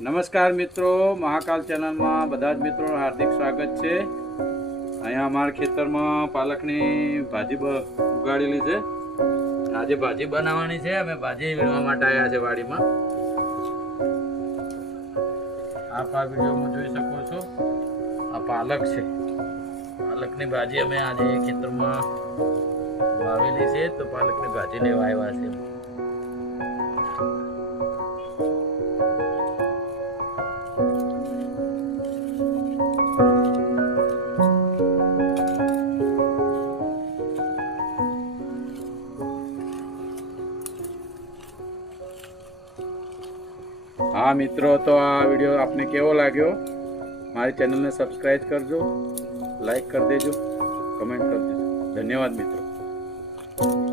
નમસ્કાર મિત્રો, મહાકાલ ચેનલમાં બધા જ મિત્રોનું હાર્દિક સ્વાગત છે। અહીંયા અમારા ખેતરમાં પાલકની ભાજી ઉગાડેલી છે। આજે ભાજી બનાવવાની છે। અમે ભાજી વીણવા માટે આવ્યા છે વાડીમાં। આપ આ વિડીયોમાં જોઈ શકો છો, આ પાલક છે। પાલકની ભાજી અમે આજે ખેતરમાં વાવેલી છે, તો પાલકની ભાજી લેવા આવ્યા છે। हाँ मित्रों, तो आ वीडियो आपने केवो लाग्यो? हमारी चैनल ने सब्सक्राइब कर दो, लाइक कर देजो, कमेंट कर देजो। धन्यवाद मित्रों।